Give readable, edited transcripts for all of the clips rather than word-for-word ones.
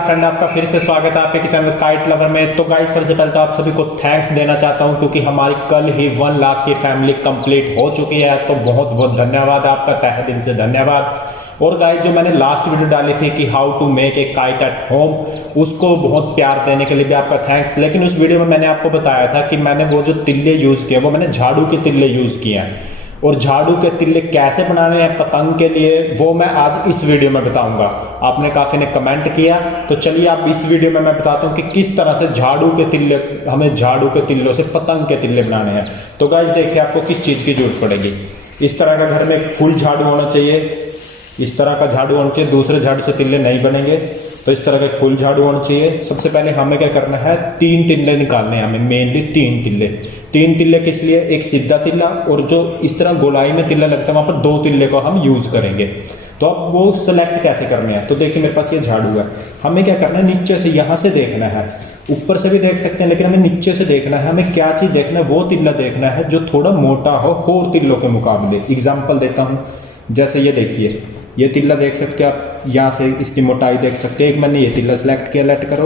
नमस्कार फ्रेंड, आपका फिर से स्वागत है आपके चैनल काइट लवर में। तो गाइस सबसे पहले तो आप सभी को थैंक्स देना चाहता हूं क्योंकि हमारी कल ही 1 लाख की फैमिली कंप्लीट हो चुकी है। तो बहुत बहुत धन्यवाद आपका, तहे दिल से धन्यवाद। और गाइस जो मैंने लास्ट वीडियो डाली थी कि how to make a kite at home, उसको बहुत प्यार देने के लिए भी आपका थैंक्स। लेकिन उस वीडियो में मैंने आपको बताया था कि मैंने वो जो तिल्ले यूज़ किए वो मैंने झाड़ू के तिल्ले यूज़ किए हैं, और झाड़ू के तिल्ले कैसे बनाने हैं पतंग के लिए वो मैं आज इस वीडियो में बताऊंगा। आपने काफ़ी ने कमेंट किया, तो चलिए आप इस वीडियो में मैं बताता हूं कि किस तरह से झाड़ू के तिल्ले, हमें झाड़ू के तिल्लों से पतंग के तिल्ले बनाने हैं। तो गाइस देखिए आपको किस चीज़ की जरूरत पड़ेगी। इस तरह का घर में एक फुल झाड़ू होना चाहिए, इस तरह का झाड़ू होना चाहिए, दूसरे झाड़ू से तिल्ले नहीं बनेंगे। तो इस तरह का फुल झाड़ू होना चाहिए। सबसे पहले हमें क्या करना है, 3 तिल्ले निकालने हैं हमें, मेनली 3 तिल्ले। 3 तिल्ले किस लिए, एक सीधा तिल्ला और जो इस तरह गोलाई में तिल्ला लगता है वहां पर 2 तिल्ले को हम यूज करेंगे। तो अब वो सेलेक्ट कैसे करने हैं, तो देखिए मेरे पास ये झाड़ू है। हमें क्या करना है, नीचे से यहाँ से देखना है, ऊपर से भी देख सकते हैं लेकिन हमें नीचे से देखना है। हमें क्या चीज़ देखना है, वो तिल्ला देखना है जो थोड़ा मोटा हो और तिल्लों के मुकाबले। एग्जाम्पल देता हूँ, जैसे ये देखिए, ये तिल्ला देख सकते हैं आप, यहाँ से इसकी मोटाई देख सकते हैं। एक मैंने ये तिल्ला सेलेक्ट किया, लेट करो,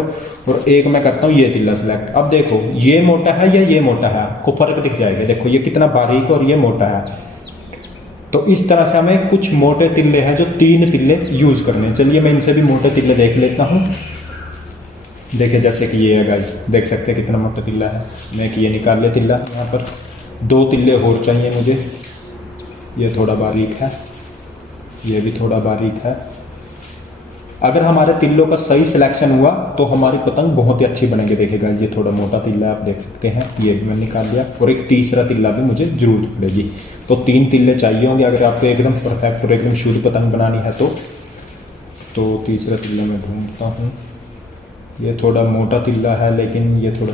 और एक मैं करता हूँ ये तिल्ला सेलेक्ट। अब देखो ये मोटा है या ये मोटा है, आपको फर्क दिख जाएगा। देखो ये कितना बारीक है और ये मोटा है। तो इस तरह से हमें कुछ मोटे तिल्ले हैं जो 3 तिल्ले यूज करने हैं। चलिए मैं इनसे भी मोटे तिल्ले देख लेता हूँ। देखिए जैसे कि ये है गाइस, देख सकते हैं कितना मोटा तिल्ला है। मैं कि ये निकाल ले तिल्ला, यहाँ पर 2 तिल्ले और चाहिए मुझे। ये थोड़ा बारीक है, ये भी थोड़ा बारीक है। अगर हमारे तिल्लों का सही सिलेक्शन हुआ तो हमारी पतंग बहुत ही अच्छी बनेगी। देखिएगा ये थोड़ा मोटा तिल्ला आप देख सकते हैं, ये भी मैं निकाल लिया। और एक तीसरा तिल्ला भी मुझे जरूरत पड़ेगी। तो 3 तिल्ले चाहिए होंगे अगर आपको एकदम परफेक्ट और एकदम शुद्ध पतंग बनानी है तो तीसरा तिल्ला मैं ढूंढता हूँ। ये थोड़ा मोटा तिल्ला है लेकिन ये थोड़ा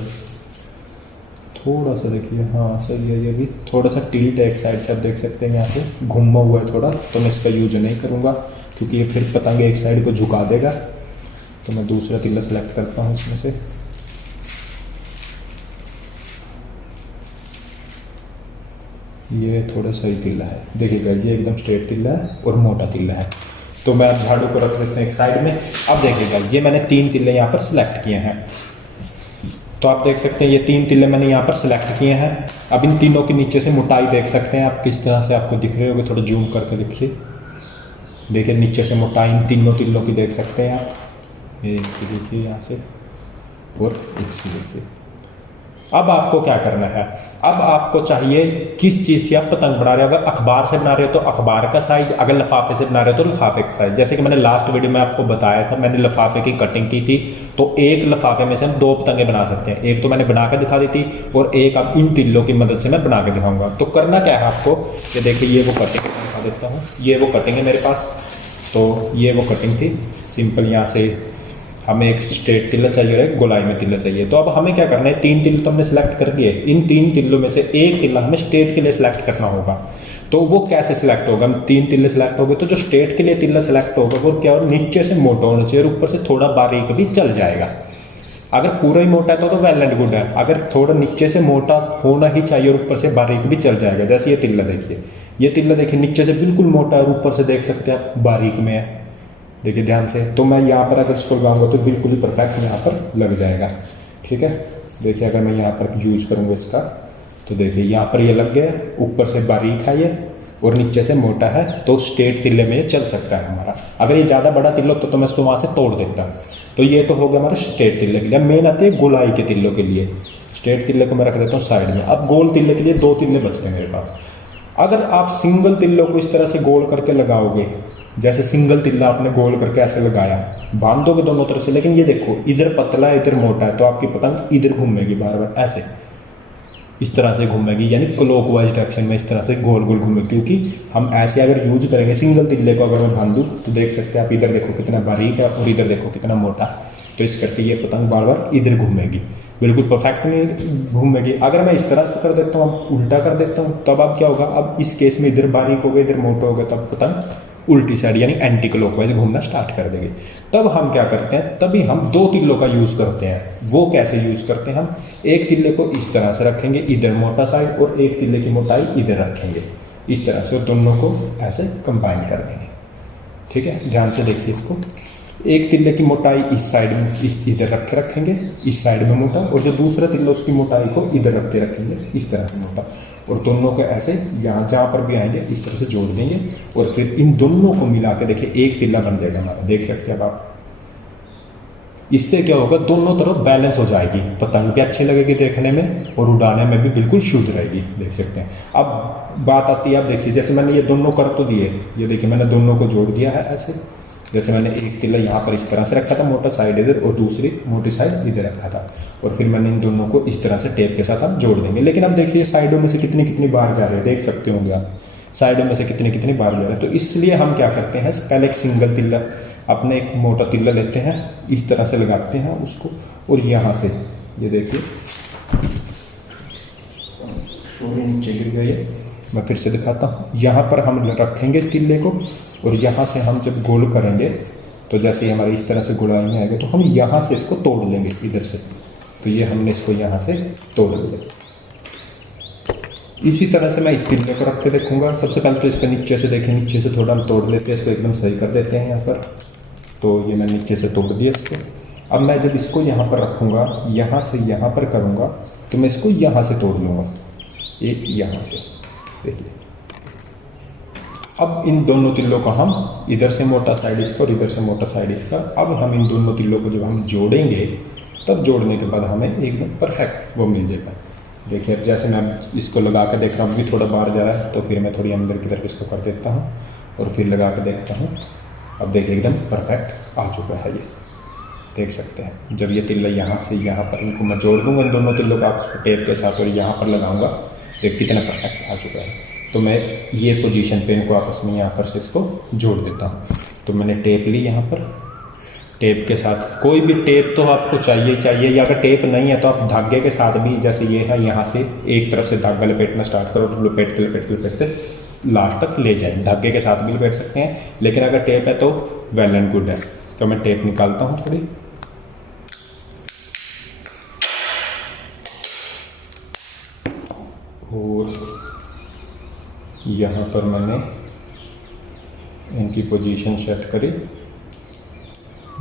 सा देखिए, हाँ सही है। ये भी थोड़ा सा टिल्ट है एक साइड से, आप देख सकते हैं यहाँ से घुमा हुआ है थोड़ा। तो मैं इसका यूज नहीं करूँगा क्योंकि ये फिर पतंग एक साइड को झुका देगा। तो मैं दूसरा तिल्ला सेलेक्ट करता हूँ इसमें से। ये थोड़ा सही तिल्ला है, देखिएगा ये एकदम स्ट्रेट तिल्ला है और मोटा तिल्ला है। तो मैं अब झाड़ू को रख देते हैं एक साइड में। अब देखिएगा ये मैंने 3 तिल्ले यहाँ पर सिलेक्ट किए हैं। तो आप देख सकते हैं ये 3 तिल्ले मैंने यहाँ पर सिलेक्ट किए हैं। अब इन तीनों के नीचे से मोटाई देख सकते हैं आप, किस तरह से आपको दिख रहे होंगे। थोड़ा जूम करके देखिए, देखिए नीचे से मोटाई इन तीनों तिल्लों की देख सकते हैं आप। ये देखिए यहाँ से, और इसकी देखिए। अब आपको क्या करना है, अब आपको चाहिए किस चीज़ से आप पतंग बना रहे हो। अगर अखबार से बना रहे हो तो अखबार का साइज, अगर लिफाफे से बना रहे हो तो लिफाफे का साइज। जैसे कि मैंने लास्ट वीडियो में आपको बताया था, मैंने लिफाफे की कटिंग की थी। तो एक लिफाफे में से हम 2 पतंगे बना सकते हैं। एक तो मैंने बना के दिखा दी थी और एक अब इन तिल्लों की मदद से मैं बना के दिखाऊंगा। तो करना क्या है आपको, ये देखिए ये वो कटिंग दिखा देता हूँ। ये वो कटिंग है मेरे पास, तो ये वो कटिंग थी सिंपल। यहाँ से हमें एक स्ट्रेट तिल्ला चाहिए और एक गोलाई में तिल्ला चाहिए। तो अब हमें क्या करना है, 3 तिल्ले तो हमने सेलेक्ट कर दिए। इन 3 तिल्लों में से एक तिल्ला हमें स्ट्रेट के लिए सिलेक्ट करना होगा। तो वो कैसे सिलेक्ट होगा, 3 तिल्ले सेलेक्ट हो गए तो जो स्ट्रेट के लिए तिल्ला सेलेक्ट होगा वो क्या हो, नीचे से मोटा होना चाहिए और ऊपर से थोड़ा बारीक भी चल जाएगा। अगर पूरा ही मोटा है तो वेल एंड गुड है। अगर थोड़ा नीचे से मोटा होना ही चाहिए और ऊपर से बारीक भी चल जाएगा। जैसे ये तिल्ला देखिए, ये तिल्ला देखिए नीचे से बिल्कुल मोटा है और ऊपर से देख सकते हैं आप बारीक में है, देखिए ध्यान से। तो मैं यहाँ पर अगर इसको लगाऊंगा तो बिल्कुल ही परफेक्ट यहाँ पर लग जाएगा। ठीक है, देखिए अगर मैं यहाँ पर यूज करूँगा इसका तो देखिए यहाँ पर ये लग गया। ऊपर से बारीक है ये और नीचे से मोटा है, तो स्ट्रेट तिल्ले में ये चल सकता है हमारा। अगर ये ज़्यादा बड़ा तिल्ला तो मैं इसको वहाँ से तोड़ देता। तो ये तो हो गया हमारा स्ट्रेट तिल्ले के लिए। मेन आते हैं गोलाई के तिल्लों के लिए। स्ट्रेट तिल्ले को मैं रख देता हूँ साइड में। अब गोल तिल्ले के लिए 2 तिल्ले बचते हैं मेरे पास। अगर आप सिंगल तिल्लों को इस तरह से गोल करके लगाओगे, जैसे सिंगल तिल्ला आपने गोल करके ऐसे लगाया, बांध दोगे दोनों तरफ से, लेकिन ये देखो इधर पतला है इधर मोटा है, तो आपकी पतंग इधर घूमेगी बार बार ऐसे, इस तरह से घूमेगी, यानी क्लॉकवाइज डायरेक्शन में इस तरह से गोल गोल घूमेगी। क्योंकि हम ऐसे अगर यूज करेंगे सिंगल तिल्ले को, अगर मैं बांधूँ तो देख सकते हैं आप, इधर देखो कितना बारीक है और इधर देखो कितना मोटा। तो इस करके ये पतंग बार बार इधर घूमेगी, बिल्कुल परफेक्ट नहीं घूमेगी। अगर मैं इस तरह से कर देता हूँ, उल्टा कर देता हूँ, तब अब क्या होगा, अब इस केस में इधर बारीक हो गए इधर मोटा हो गया, तब पतंग उल्टी साइड यानी एंटी क्लॉकवाइज घूमना स्टार्ट कर देंगे। तब हम क्या करते हैं, तभी हम 2 तिल्लों का यूज करते हैं। वो कैसे यूज करते हैं, हम एक तिल्ले को इस तरह से रखेंगे इधर मोटा साइड और एक तिल्ले की मोटाई इधर रखेंगे इस तरह से, और दोनों को ऐसे कंबाइन कर देंगे। ठीक है, ध्यान से देखिए इसको। एक तिल्ले की मोटाई इस साइड में इधर रख के रखेंगे, इस साइड में मोटा, और जो दूसरा तिल्ला उसकी मोटाई को इधर रख के रखेंगे इस तरह से मोटा, और दोनों को ऐसे यहाँ जहाँ पर भी आएंगे इस तरह से जोड़ देंगे, और फिर इन दोनों को मिला के देखिए एक तिल्ला बन जाएगा हमारा, देख सकते हैं अब आप। इससे क्या होगा, दोनों तरफ बैलेंस हो जाएगी, पतंग भी अच्छी लगेगी देखने में और उड़ाने में भी बिल्कुल शुद्ध रहेगी, देख सकते हैं। अब बात आती है, अब देखिए जैसे मैंने ये दोनों कर तो दिए, ये देखिए मैंने दोनों को जोड़ दिया है ऐसे, जैसे मैंने एक तिल्ला यहाँ पर इस तरह से रखा था मोटा साइड इधर और दूसरी मोटी साइड इधर रखा था, और फिर मैंने इन दोनों को इस तरह से टेप के साथ हम जोड़ देंगे। लेकिन अब देखिए साइडों में से कितनी कितनी बार जा रहे हैं, देख सकते होंगे आप, साइडों में से कितनी कितनी बार जा रहे हैं। तो इसलिए हम क्या करते हैं, पहले एक सिंगल तिल्ला, अपने एक मोटा तिल्ला लेते हैं, इस तरह से लगाते हैं उसको, और यहाँ से ये देखिए नीचे गिर गई, मैं फिर से दिखाता हूँ। यहाँ पर हम रखेंगे इस तिल्ले को, और यहाँ से हम जब गोल करेंगे तो जैसे ही हमारे इस तरह से गोलाई में आएगा तो हम यहाँ से इसको तोड़ लेंगे इधर से, तो ये हमने इसको यहाँ से तोड़ लिया। इसी तरह से मैं इस तिल्ले को रख के देखूँगा। सबसे पहले तो इसके नीचे से देखें, नीचे से थोड़ा हम तोड़ लेते हैं, इसको एकदम सही कर देते हैं यहाँ पर। तो ये मैं नीचे से तोड़ दिया इसको। अब मैं जब इसको यहाँ पर रखूँगा, यहाँ से यहाँ पर करूँगा, तो मैं इसको यहाँ से तोड़ लूँगा, एक यहाँ से, देखिए। अब इन दोनों तिल्लों का हम इधर से मोटा साइड इसका और इधर से मोटा साइड इसका, अब हम इन दोनों तिल्लों को जब हम जोड़ेंगे, तब जोड़ने के बाद हमें एकदम परफेक्ट वो मिल जाएगा। देखिए अब जैसे मैं इसको लगा कर देख रहा हूँ, भी थोड़ा बाहर जा रहा है, तो फिर मैं थोड़ी अंदर की तरफ इसको कर देता हूँ और फिर लगा कर देखता हूँ। अब देखिए एकदम परफेक्ट आ चुका है, ये देख सकते हैं। जब ये तिल्ला यहाँ से यहाँ पर, इनको मैं जोड़ दूँगा इन दोनों तिल्लों का आपस टेप के साथ, और यहाँ पर लगाऊंगा, देख कितना परफेक्ट आ चुका है। तो मैं ये पोजीशन पे इनको आपस में यहाँ पर से इसको जोड़ देता हूँ। तो मैंने टेप ली यहाँ पर, टेप के साथ कोई भी टेप तो आपको चाहिए ही चाहिए, या अगर टेप नहीं है तो आप धागे के साथ भी, जैसे ये है, यहाँ से एक तरफ से धागा लपेटना स्टार्ट करो, तो लपेटते लपेटते लपेटते लास्ट तक ले जाए। धागे के साथ भी लपेट सकते हैं, लेकिन अगर टेप है तो वेल एंड गुड है। तो मैं टेप निकालता हूँ थोड़ी, और यहाँ पर मैंने इनकी पोजीशन सेट करी,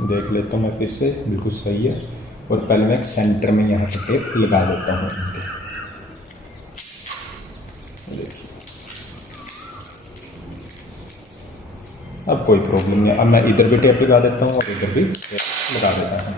देख लेता हूँ मैं फिर से, बिल्कुल सही है। और पहले मैं एक सेंटर में यहाँ पर टेप लगा देता हूँ इनके, देखिए अब कोई प्रॉब्लम नहीं। अब मैं इधर भी टेप लगा देता हूँ और इधर भी टेप लगा देता हूँ।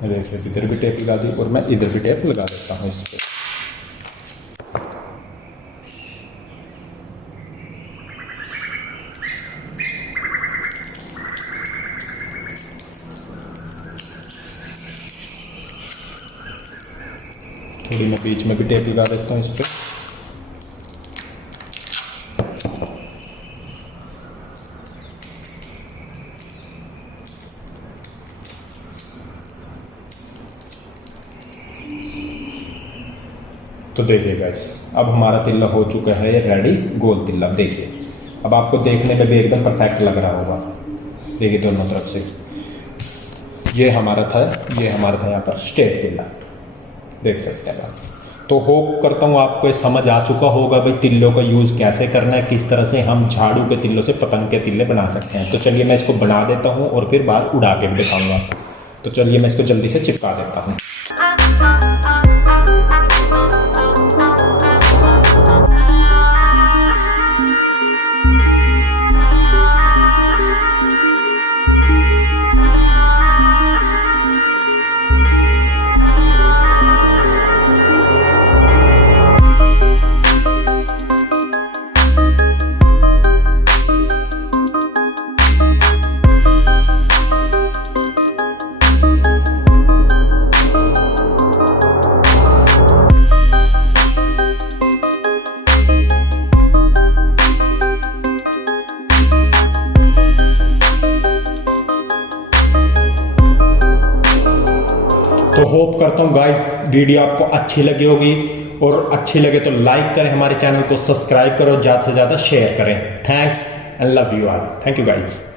देखिए इधर भी टेप लगा दी, और मैं इधर भी टेप लगा देता हूँ इस पर। थोड़ी मैं बीच में भी टेप लगा देता हूँ इस पर। तो देखिए गाइस, अब हमारा तिल्ला हो चुका है रेडी, गोल तिल्ला। देखिए अब आपको देखने में भी एकदम परफेक्ट लग रहा होगा, देखिए दोनों तरफ से। ये हमारा था यहाँ पर स्ट्रेट तिल्ला, देख सकते हैं आप। तो होप करता हूँ आपको ये समझ आ चुका होगा भाई तिल्लों का यूज़ कैसे करना है, किस तरह से हम झाड़ू के तिल्लों से पतंग के तिल्ले बना सकते हैं। तो चलिए मैं इसको बना देता हूँ और फिर बाहर उड़ा के दिखाऊंगा। तो चलिए मैं इसको जल्दी से चिपका देता हूँ। तो होप करता हूँ गाइस वीडियो आपको अच्छी लगी होगी, और अच्छी लगे तो लाइक करें, हमारे चैनल को सब्सक्राइब करो, ज़्यादा से ज़्यादा शेयर करें। Thanks and love you all. Thank you guys.